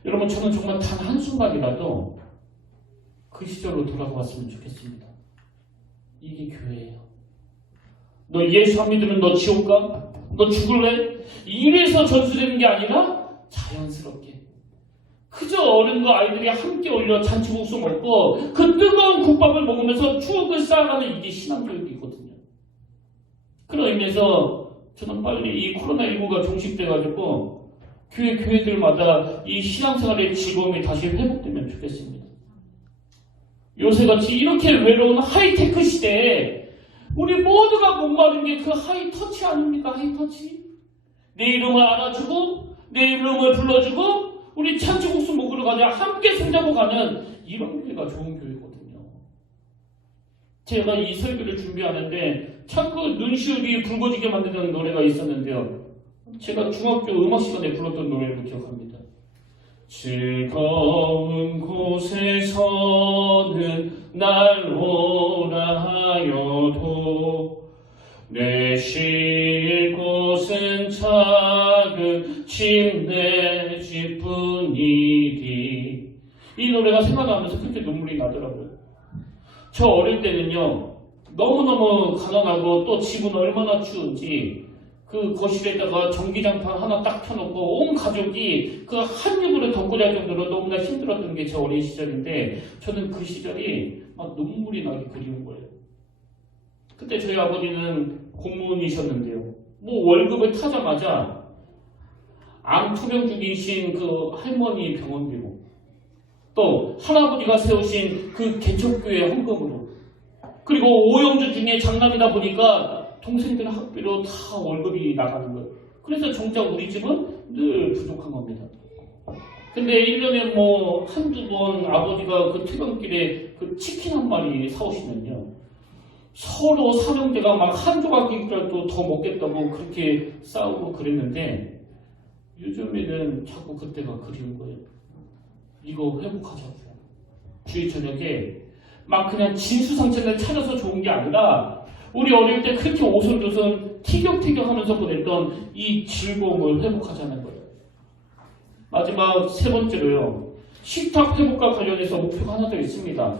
여러분 저는 정말 단 한순간이라도 그 시절로 돌아갔으면 좋겠습니다. 이게 교회예요. 너 예수 안 믿으면 너 지옥 가? 너 죽을래? 이래서 전수되는 게 아니라 자연스럽게 그저 어른과 아이들이 함께 올려 잔치국수 먹고 그 뜨거운 국밥을 먹으면서 추억을 쌓아가는 이게 신앙교육이거든요. 그런 의미에서 저는 빨리 이 코로나19가 종식돼가지고 교회들마다 이 신앙생활의 즐거움이 다시 회복되면 좋겠습니다. 요새같이 이렇게 외로운 하이테크 시대에 우리 모두가 목마른 게 그 하이터치 아닙니까? 하이터치? 내 이름을 알아주고 내 이름을 불러주고 우리 잔치국수 먹으러 가자 함께 손잡고 가는 이런 교회가 좋은 교회거든요. 제가 이 설교를 준비하는데 자꾸 눈시울이 붉어지게 만드는 노래가 있었는데요. 제가 중학교 음악 시간에 불렀던 노래를 기억합니다. 즐거운 곳에서는 날 오라 하여도 내 쉴 곳은 작은 집 내 집뿐이리. 이 노래가 생각나면서 그렇게 눈물이 나더라고요. 저 어릴 때는요 너무너무 가난하고 또 집은 얼마나 추운지 그 거실에다가 전기장판 하나 딱 켜놓고 온 가족이 그 한 입으로 덮고 잘 정도로 너무나 힘들었던 게 제 어린 시절인데 저는 그 시절이 막 눈물이 나기 그리운 거예요. 그때 저희 아버지는 공무원이셨는데요. 뭐 월급을 타자마자 암 투병 중이신 그 할머니 병원비로 또 할아버지가 세우신 그 개척교회 헌금으로 그리고 오영주 중에 장남이다 보니까 동생들 학비로 다 월급이 나가는 거예요. 그래서 정작 우리 집은 늘 부족한 겁니다. 근데 1년에 뭐 한두 번 아버지가 그 퇴근길에 그 치킨 한 마리 사오시면요. 서로 삼형제가 막 한 조각이라도 더 먹겠다고 그렇게 싸우고 그랬는데 요즘에는 자꾸 그때가 그리운 거예요. 이거 회복하자고요. 주일 저녁에 막 그냥 진수성찬을 찾아서 좋은 게 아니라 우리 어릴 때 그렇게 오손도손 티격태격 하면서 보냈던 이 즐거움을 회복하자는 거예요. 마지막 세 번째로요. 식탁 회복과 관련해서 목표가 하나 더 있습니다.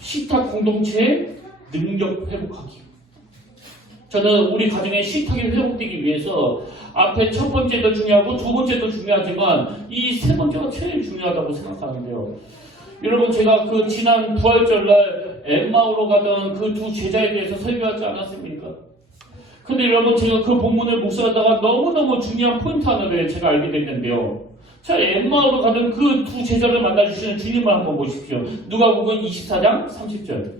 식탁 공동체의 능력 회복하기. 저는 우리 가정의 식탁이 회복되기 위해서 앞에 첫 번째도 중요하고 두 번째도 중요하지만 이 세 번째가 제일 중요하다고 생각하는데요. 여러분 제가 그 지난 부활절날 엠마오로 가던 그 두 제자에 대해서 설교하지 않았습니까? 근데 여러분 제가 그 본문을 묵상하다가 너무너무 중요한 포인트 하나를 제가 알게 됐는데요. 자, 엠마오로 가던 그 두 제자를 만나주시는 주님을 한번 보십시오. 누가복음 24장 30절.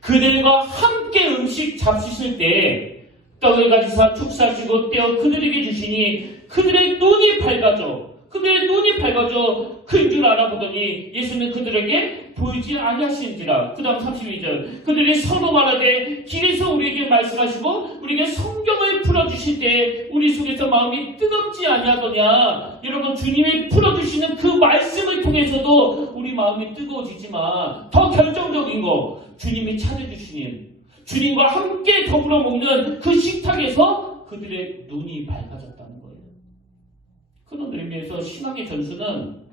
그들과 함께 음식 잡수실 때 떡을 가지사 축사하시고 떼어 그들에게 주시니 그들의 눈이 밝아져 그인 줄 알아보더니 예수는 그들에게 보이지 아니하시는지라. 그 다음 32절. 그들이 서로 말하되 길에서 우리에게 말씀하시고 우리에게 성경을 풀어주실 때 우리 속에서 마음이 뜨겁지 아니하더냐. 여러분 주님이 풀어주시는 그 말씀을 통해서도 우리 마음이 뜨거워지지만 더 결정적인 거 주님이 찾아주시는 주님과 함께 더불어 먹는 그 식탁에서 그들의 눈이 밝아졌다는 거예요. 그런 의미에서 신앙의 전수는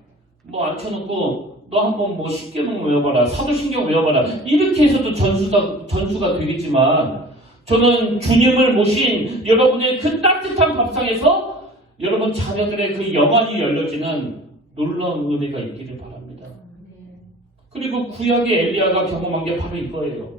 뭐 앉혀놓고 너 한번 뭐 십계명 외워봐라, 사도신경 외워봐라 이렇게 해서도 전수가 되겠지만 저는 주님을 모신 여러분의 그 따뜻한 밥상에서 여러분 자녀들의 그 영안이 열려지는 놀라운 은혜가 있기를 바랍니다. 그리고 구약의 엘리야가 경험한 게 바로 이거예요.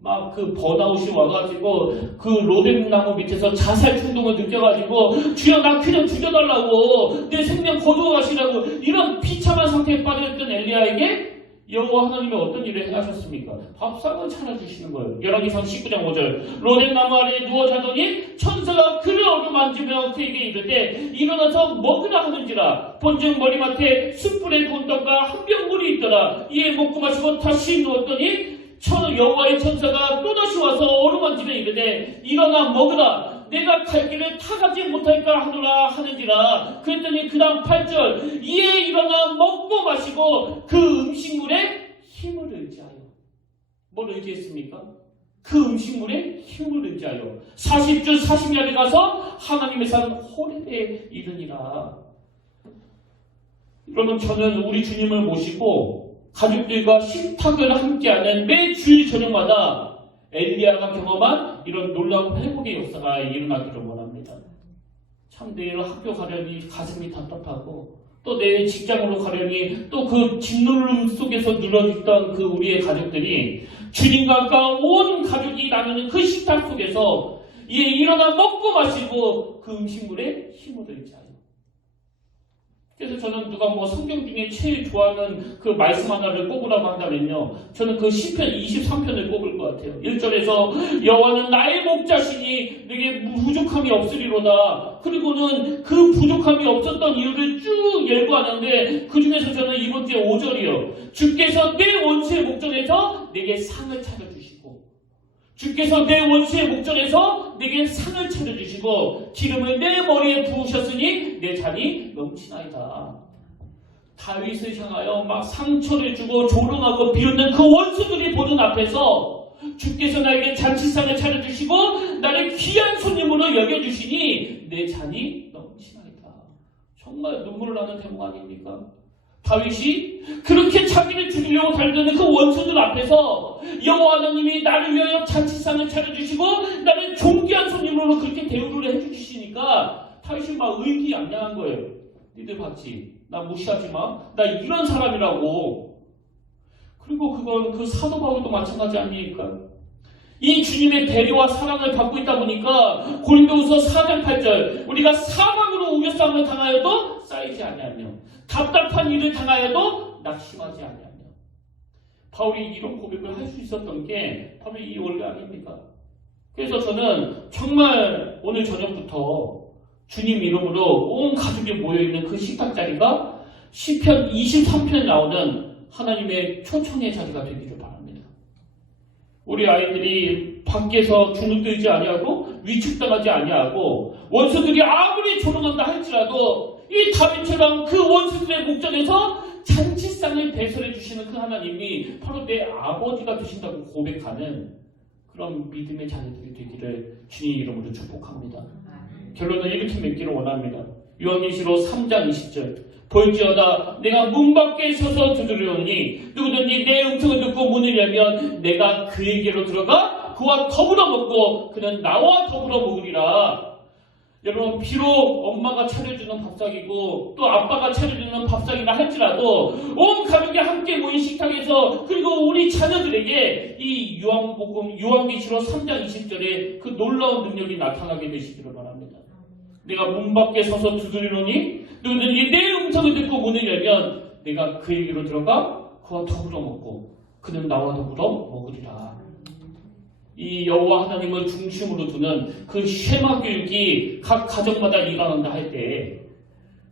막 그 번아웃이 와가지고 그 로뎀나무 밑에서 자살 충동을 느껴가지고 주여 나 그냥 죽여달라고 내 생명 거두어가시라고 이런 비참한 상태에 빠져있던 엘리야에게 여호와 하나님이 어떤 일을 행하셨습니까? 밥상을 차려주시는 거예요. 열왕기상 19장 5절. 로뎀나무 아래에 누워 자더니 천사가 그를 어루만지며 그에게 이르되 일어나서 먹으라 하는지라. 본즉 머리맡에 숯불에 구운 떡과 한 병 물이 있더라. 이에 먹고 마시고 다시 누웠더니 여호와의 천사가 또다시 와서 어루만지며 이르되 일어나 먹으라. 내가 갈 길을 타가지 못할까 하노라 하는지라. 그랬더니 그 다음 8절. 이에 일어나 먹고 마시고 그 음식물에 힘을 의지하여. 뭘 의지했습니까? 그 음식물에 힘을 의지하여 40주 40야를 가서 하나님의 산 호렙에 이르니라. 여러분 저는 우리 주님을 모시고 가족들과 식탁을 함께하는 매 주일 저녁마다 엘리야가 경험한 이런 놀라운 회복의 역사가 일어나기를 원합니다. 참 내일 학교 가려니 가슴이 답답하고 또 내일 직장으로 가려니 또 그 짓누름 속에서 눌러있던 그 우리의 가족들이 주님과 가까운 온 가족이 나누는 그 식탁 속에서 이에 일어나 먹고 마시고 그 음식물에 힘을 의지하여. 그래서 저는 누가 뭐 성경 중에 제일 좋아하는 그 말씀 하나를 꼽으라고 한다면요. 저는 그 시편 23편을 꼽을 것 같아요. 1절에서 여호와는 나의 목자시니 내게 부족함이 없으리로다. 그리고는 그 부족함이 없었던 이유를 쭉 열거하는데 그 중에서 저는 이번 주에 5절이요. 주께서 내 원수의 목전에서 내게 상을 차려주시고 주께서 내 원수의 목전에서 내게 상을 차려주시고 기름을 내 머리에 부으셨으니 내 잔이 넘치나이다. 다윗을 향하여 막 상처를 주고 조롱하고 비웃는 그 원수들이 보는 앞에서 주께서 나에게 잔치상을 차려주시고 나를 귀한 손님으로 여겨주시니 내 잔이 넘치나이다. 정말 눈물 나는 대목 아닙니까? 다윗이 그렇게 자기를 죽이려고 달려드는 그 원수들 앞에서 여호와 하나님이 나를 위하여 잔치상을 차려주시고 나를 존귀한 손님으로 그렇게 대우를 해주시니까 다윗이 막 의기양양한 거예요. 니들 봤지? 나 무시하지 마. 나 이런 사람이라고. 그리고 그건 그 사도 바울도 마찬가지 아닙니까? 이 주님의 배려와 사랑을 받고 있다 보니까 고린도후서 4장 8절 우리가 사망으로 우겨싸움을 당하여도 쌓이지 아니하며 답답한 일을 당하여도 낙심하지 아니하며. 바울이 이런 고백을 할 수 있었던 게 바로 이 원리 아닙니까? 그래서 저는 정말 오늘 저녁부터 주님 이름으로 온 가족이 모여있는 그 식탁 자리가 시편 23편에 나오는 하나님의 초청의 자리가 되기를 바랍니다. 우리 아이들이 밖에서 주눅들지 아니하고 위축당하지 아니하고 원수들이 아무리 조롱한다 할지라도 이 다윗처럼 그 원수들의 목전에서 잔치상을 배설해 주시는 그 하나님이 바로 내 아버지가 되신다고 고백하는 그런 믿음의 자녀들이 되기를 주님 이름으로 축복합니다. 결론은 이렇게 맺기를 원합니다. 요한계시록 3장 20절 볼지어다 내가 문 밖에 서서 두드리오니 누구든지 내 음성을 듣고 문을 열면 내가 그에게로 들어가 그와 더불어 먹고 그는 나와 더불어 먹으리라. 여러분 비록 엄마가 차려주는 밥상이고 또 아빠가 차려주는 밥상이라 할지라도 온 가족이 함께 모인 식탁에서 그리고 우리 자녀들에게 이 요한계시록 3장 20절에 그 놀라운 능력이 나타나게 되시기를 바랍니다. 내가 문 밖에 서서 두드리노니 누구든지 내 음성을 듣고 문을 열면 내가 그에게로 들어가 그와 더불어 먹고 그는 나와 더불어 먹으리라. 이 여호와 하나님을 중심으로 두는 그 쉐마 교육이 각 가정마다 일어난다 할 때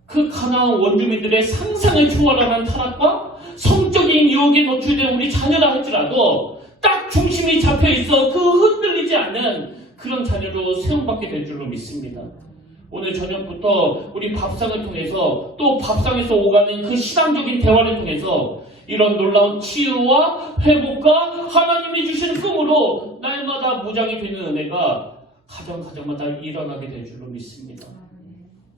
그 가나안 원주민들의 상상을 초월하는 타락과 성적인 유혹에 노출된 우리 자녀라 할지라도 딱 중심이 잡혀있어 그 흔들리지 않는 그런 자녀로 세움받게 될 줄로 믿습니다. 오늘 저녁부터 우리 밥상을 통해서 또 밥상에서 오가는 그 신앙적인 대화를 통해서 이런 놀라운 치유와 회복과 하나님이 주시는 꿈으로 날마다 무장이 되는 은혜가 가정마다 일어나게 될 줄로 믿습니다.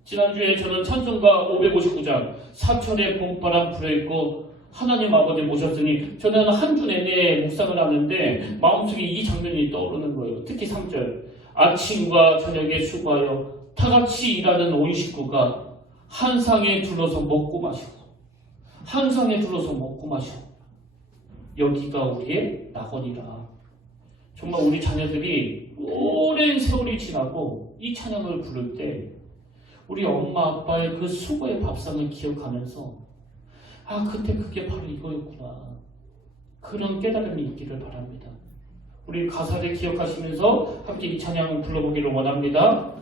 지난주에 저는 찬송가 559장 사철의 봄바람 불어있고 하나님 아버지 모셨으니 저는 한 주 내내 묵상을 하는데 마음속에 이 장면이 떠오르는 거예요. 특히 3절 아침과 저녁에 수고하여 다같이 일하는 온 식구가 한 상에 둘러서 먹고 마시고 한 상에 둘러서 먹고 마시고 여기가 우리의 낙원이라. 정말 우리 자녀들이 오랜 세월이 지나고 이 찬양을 부를 때 우리 엄마 아빠의 그 수고의 밥상을 기억하면서 아 그때 그게 바로 이거였구나 그런 깨달음이 있기를 바랍니다. 우리 가사를 기억하시면서 함께 이 찬양 불러보기를 원합니다.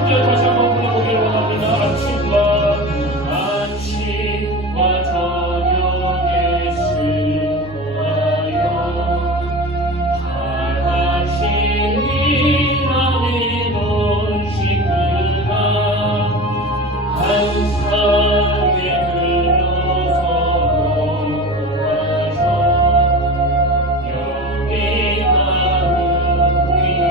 3절 다시 한번 불러보기를 원합니다. 아침과 저녁에 슬퍼하여 다같이 일하는 음식들아 한상에 들어서 먹어마셔 여기 나무 위에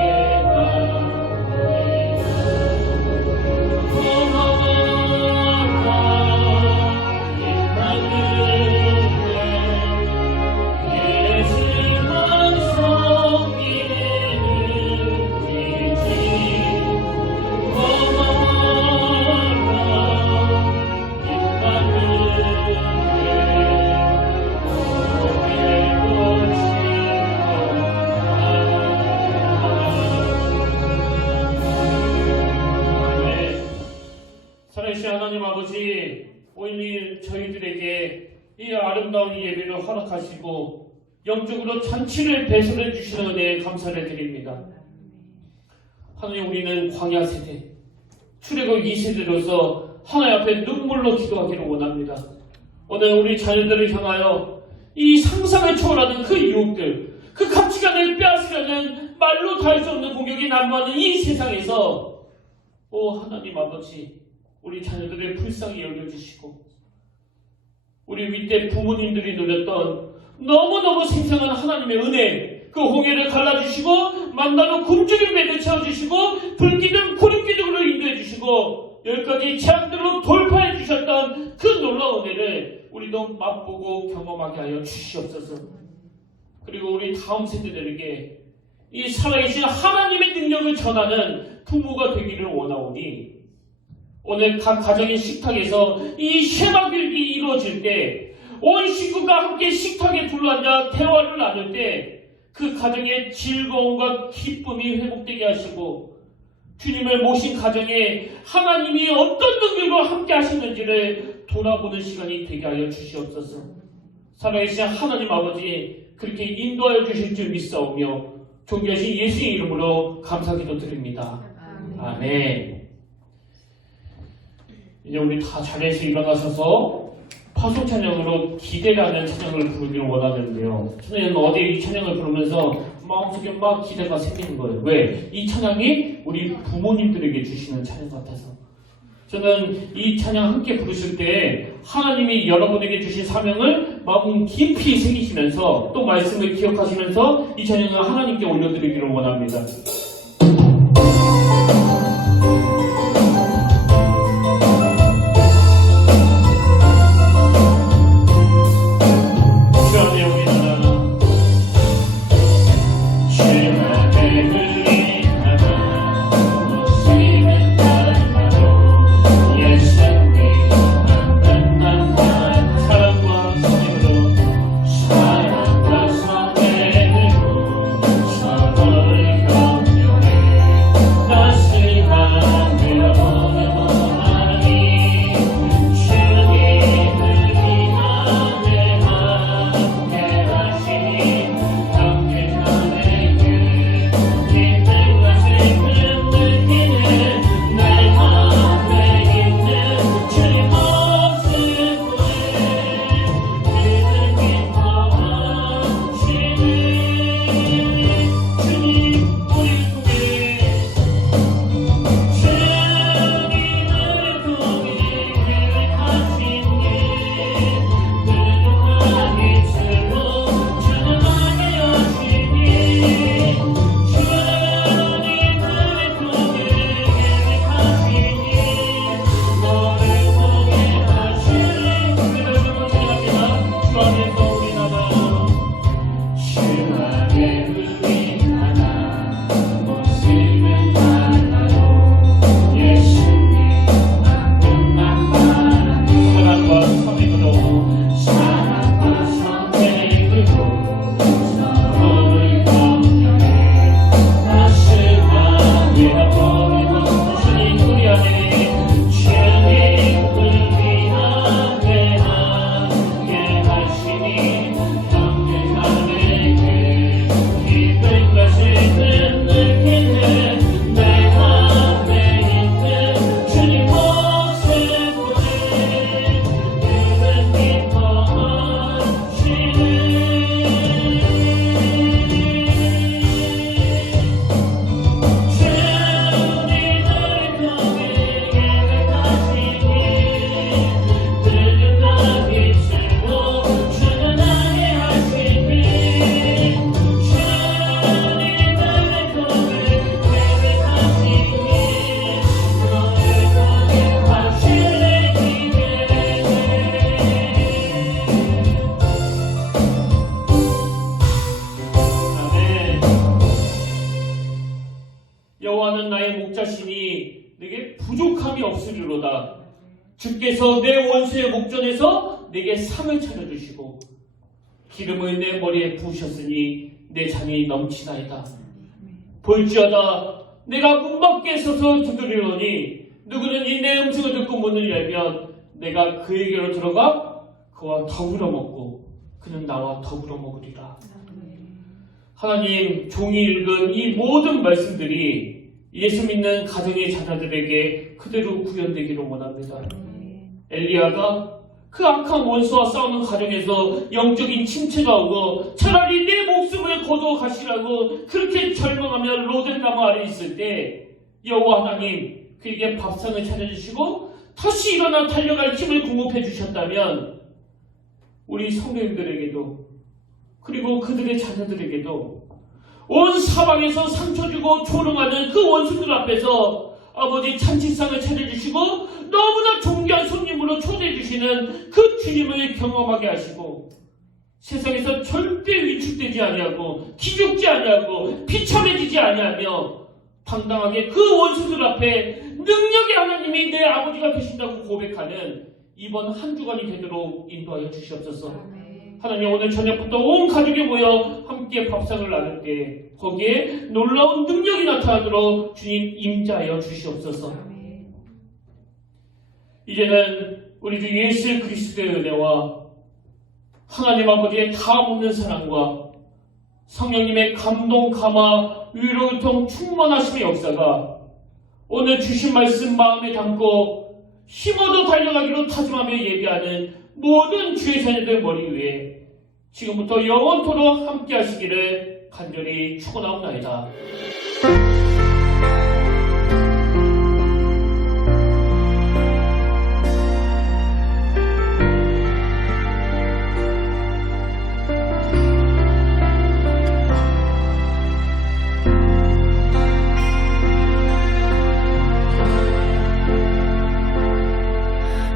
살아계신 하나님 아버지, 오늘 저희들에게 이 아름다운 예배를 허락하시고 영적으로 잔치를 배설해 주시는 은혜에 감사를 드립니다. 하나님, 우리는 광야 세대, 출애굽 2세대로서 하나님 앞에 눈물로 기도하기를 원합니다. 오늘 우리 자녀들을 향하여 이 상상을 초월하는 그 유혹들, 그 가치관을 빼앗으려는 말로 다 할 수 없는 공격이 난무하는 이 세상에서 하나님 아버지, 우리 자녀들의 불쌍히 여겨주시고 우리 윗대 부모님들이 누렸던 너무너무 생생한 하나님의 은혜, 그 홍해를 갈라주시고 만나로 굶주린 배를 채워주시고 불기둥 구름기둥으로 인도해주시고 여기까지 재앙들로 돌파해주셨던 그 놀라운 은혜를 우리도 맛보고 경험하게 하여 주시옵소서. 그리고 우리 다음 세대들에게 이 살아계신 하나님의 능력을 전하는 부모가 되기를 원하오니 오늘 각 가정의 식탁에서 이 쉐마길이 이루어질 때 온 식구가 함께 식탁에 둘러앉아 대화를 나눌 때 그 가정의 즐거움과 기쁨이 회복되게 하시고 주님을 모신 가정에 하나님이 어떤 능력으로 함께 하시는지를 돌아보는 시간이 되게 하여 주시옵소서. 살아계신 하나님 아버지, 그렇게 인도하여 주실 줄 믿사오며 존귀하신 예수의 이름으로 감사기도 드립니다. 아멘. 이제 우리 다 자리에서 일어나셔서 파송 찬양으로 기대라는 찬양을 부르기를 원하는데요. 저는 어제 이 찬양을 부르면서 마음속에 막 기대가 생기는 거예요. 왜? 이 찬양이 우리 부모님들에게 주시는 찬양 같아서. 저는 이 찬양 함께 부르실 때 하나님이 여러분에게 주신 사명을 마음 깊이 새기시면서 또 말씀을 기억하시면서 이 찬양을 하나님께 올려드리기를 원합니다. 참이 없으리로다. 주께서 내 원수의 목전에서 내게 상을 차려주시고 기름을 내 머리에 부으셨으니 내 잔이 넘치나이다. 볼지어다 내가 문 밖에 서서 두드리노니 누구든지 내 음성을 듣고 문을 열면 내가 그에게로 들어가 그와 더불어 먹고 그는 나와 더불어 먹으리라. 하나님, 종이 읽은 이 모든 말씀들이 예수 믿는 가정의 자녀들에게 그대로 구현되기를 원합니다. 엘리야가 그 악한 원수와 싸우는 가정에서 영적인 침체가 오고 차라리 내 목숨을 거두어 가시라고 그렇게 절망하며 로덴나무 아래 있을 때 여호와 하나님 그에게 밥상을 차려주시고 다시 일어나 달려갈 힘을 공급해 주셨다면 우리 성도님들에게도 그리고 그들의 자녀들에게도 온 사방에서 상처 주고 조롱하는 그 원수들 앞에서 아버지 잔치상을 차려주시고 너무나 존귀한 손님으로 초대해 주시는 그 주님을 경험하게 하시고 세상에서 절대 위축되지 아니하고 기죽지 아니하고 비참해지지 아니하며 당당하게 그 원수들 앞에 능력의 하나님이 내 아버지가 되신다고 고백하는 이번 한 주간이 되도록 인도하여 주시옵소서. 하나님, 오늘 저녁부터 온 가족이 모여 함께 밥상을 나눌 때 거기에 놀라운 능력이 나타나도록 주님 임자하여 주시옵소서. 이제는 우리 주 예수 그리스도의 은혜와 하나님 아버지의 다없는 사랑과 성령님의 감동, 감화, 위로, 통 충만하심의 역사가 오늘 주신 말씀 마음에 담고 힘어도 달려가기로 다짐하며 예비하는 모든 주의 자녀들 머리 위에 지금부터 영원토록 함께 하시기를 간절히 축원하옵나이다.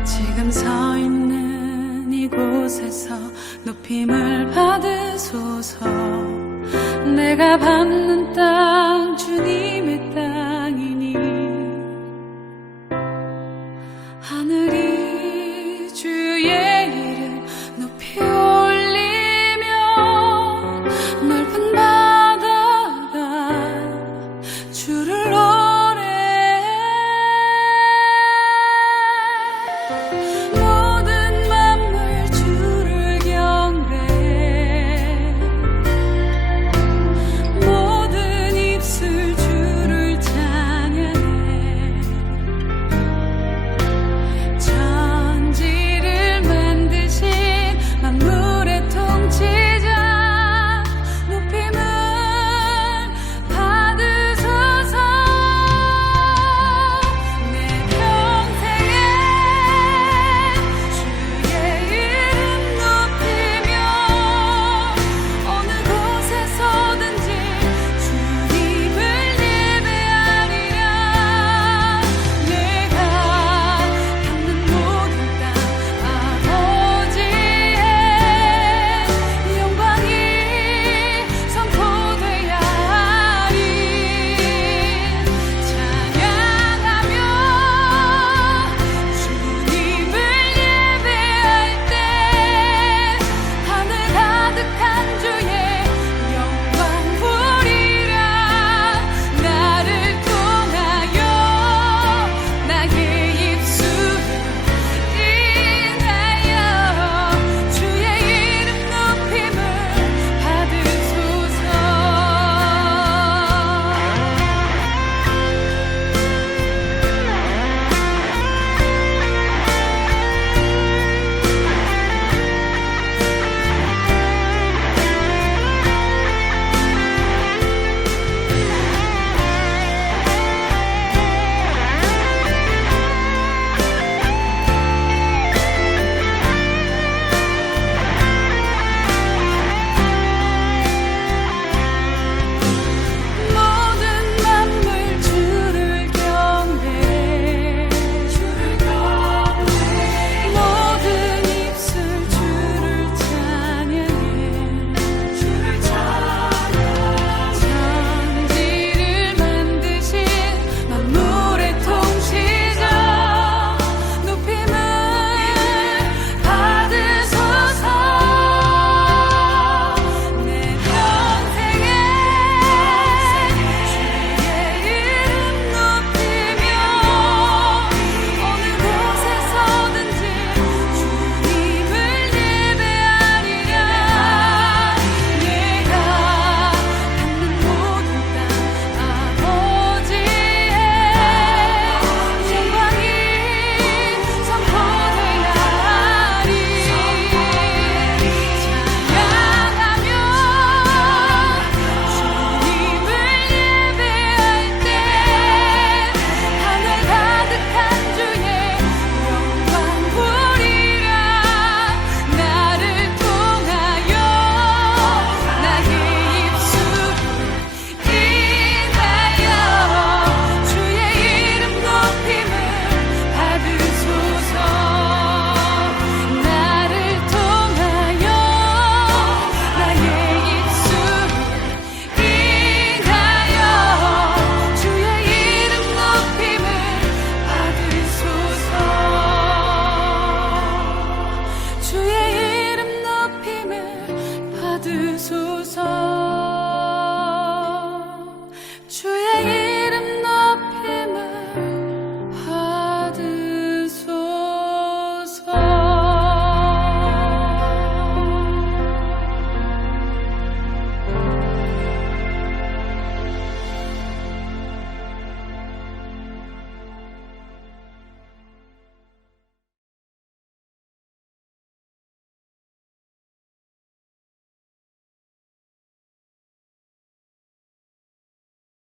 지금 서 있는 이곳에서 높임을 받으소서. 내가 밟는 땅 주님의 땅이니 하늘